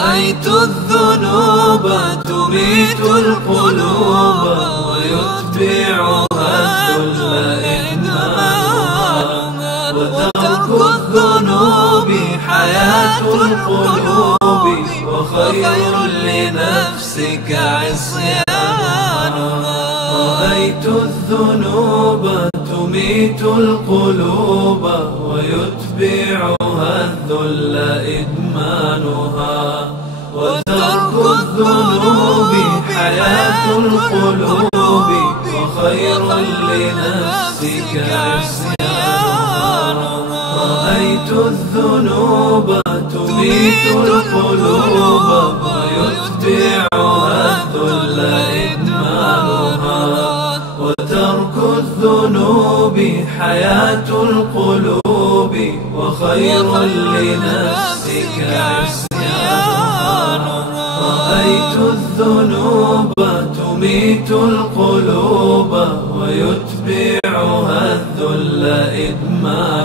رأيت الذنوب تميت القلوب ويتبعها الذل إدمانها، وترك الذنوب حياة القلوب وخير لنفسك عصيانها. رأيت الذنوب تميت القلوب ويتبعها الذل إدمانها، وترك الذنوب حياة القلوب وخير لنفسك عصيانها. رأيت الذنوب تميت القلوب ويتبعها الذل إدمانها، وترك الذنوب حياة القلوب وخير لنفسك عصيانها. رأيت الذنوب تميت القلوب ويتبعها الذل إدمانها،